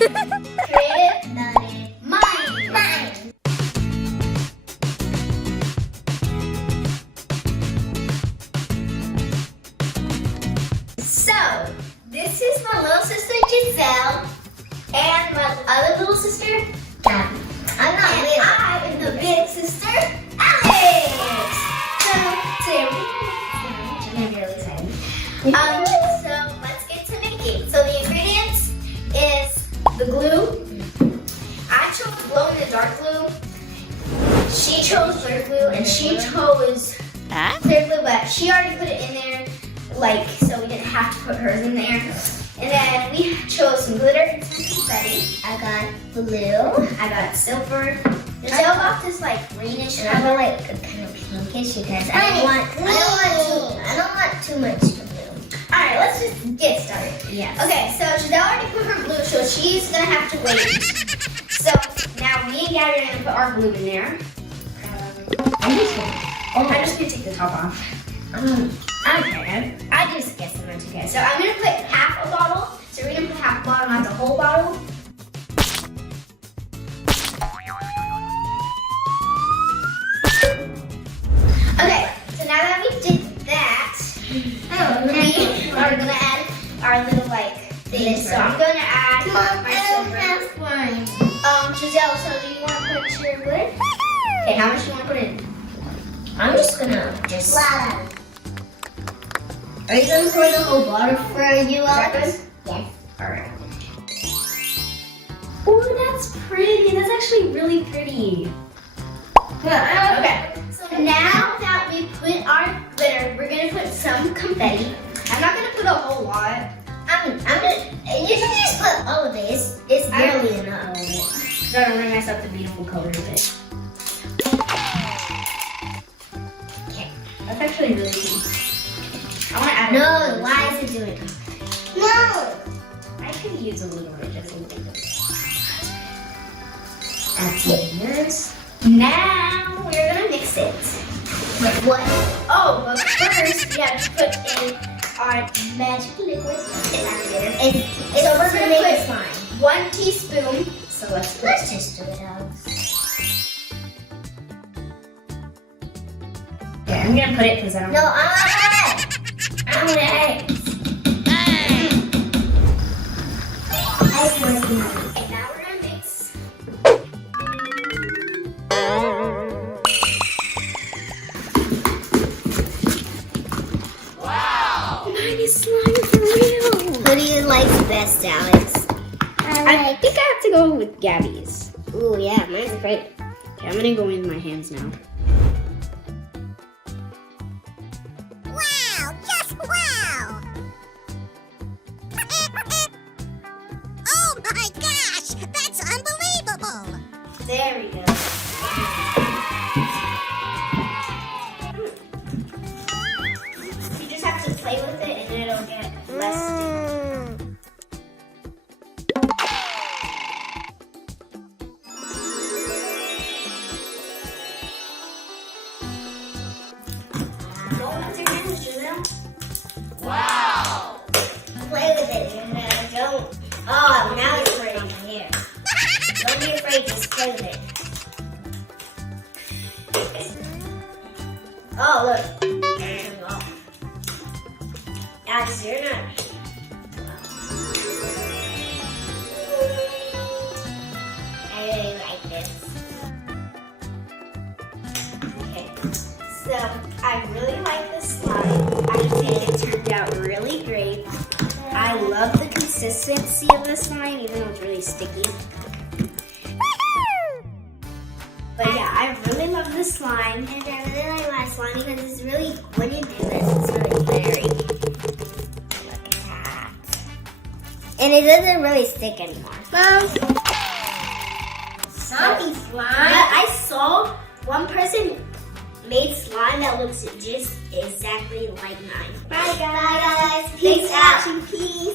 Creative, mine. So, this is my little sister Giselle and my other little sister Gabby. I'm the big sister Alex. So today we're really excited. So let's get to making. So the ingredients is the glue. I chose glow in the dark glue. She chose clear glue, and she chose clear glue, but she already put it in there. So we didn't have to put hers in there. And then we chose some glitter and some confetti. I got blue. I got silver. The gel box is greenish. And I got a kind of pinkish because I don't want too much blue. Alright, let's just get started. Yes. Okay, so Giselle already put her glue, so she's gonna have to wait. So now me and Gabby are gonna put our glue in there. I'm just gonna take the top off. Okay. I just guess I'm not okay. So I'm gonna put half a bottle. So we're gonna put half a bottle, not the whole bottle. Okay, so now that we did that, we are gonna add our little thing. So I'm gonna add my silver. Giselle, so do you want to put your glue? Okay, how much do you want to put in? I'm just gonna Are you gonna pour the whole bottle for you, Alex? Yes. Alright. Oh, that's pretty. That's actually really pretty. Okay. So now that we put our glitter, we're gonna put some confetti. I'm not gonna put a whole lot. You should just put all of it. It's barely enough. So I don't want to mess up the beautiful color of it. Okay. That's actually really pretty. I want to add why is it doing it? No! I could use a little bit, just a little bit. That's yours. Now we're gonna mix it. With what? Oh, but first we have to put in our magic liquid. It's Activator. So we're gonna make put it slime. 1 teaspoon. So let's just do it, Alex. Okay, I'm gonna put it because I don't. No, I'm gonna add it. Okay, now we're gonna mix. Wow! Mine is slime for real. Who do you like best, Alex? I think I have to go with Gabby's. Ooh, yeah, mine's great. Okay, I'm gonna go in my hands now. Wow! Just wow! Oh my gosh! That's unbelievable! There we go. You just have to play with it and then it'll get less sticky. Wow! Play with it, and don't. Oh, now it's right in here. Don't be afraid, just play with it. Oh, look. Alex, you're not. I really like this. Okay, so I really like this slime. I think it turned out really great. I love the consistency of the slime, even though it's really sticky. But yeah, I really love the slime. And I really like my slime because it's really, when you do this, it's really glittery. Look at that. And it doesn't really stick anymore. Zombie slime. But I saw one person made slime that looks just exactly like mine. Bye guys. Thanks for watching. Peace.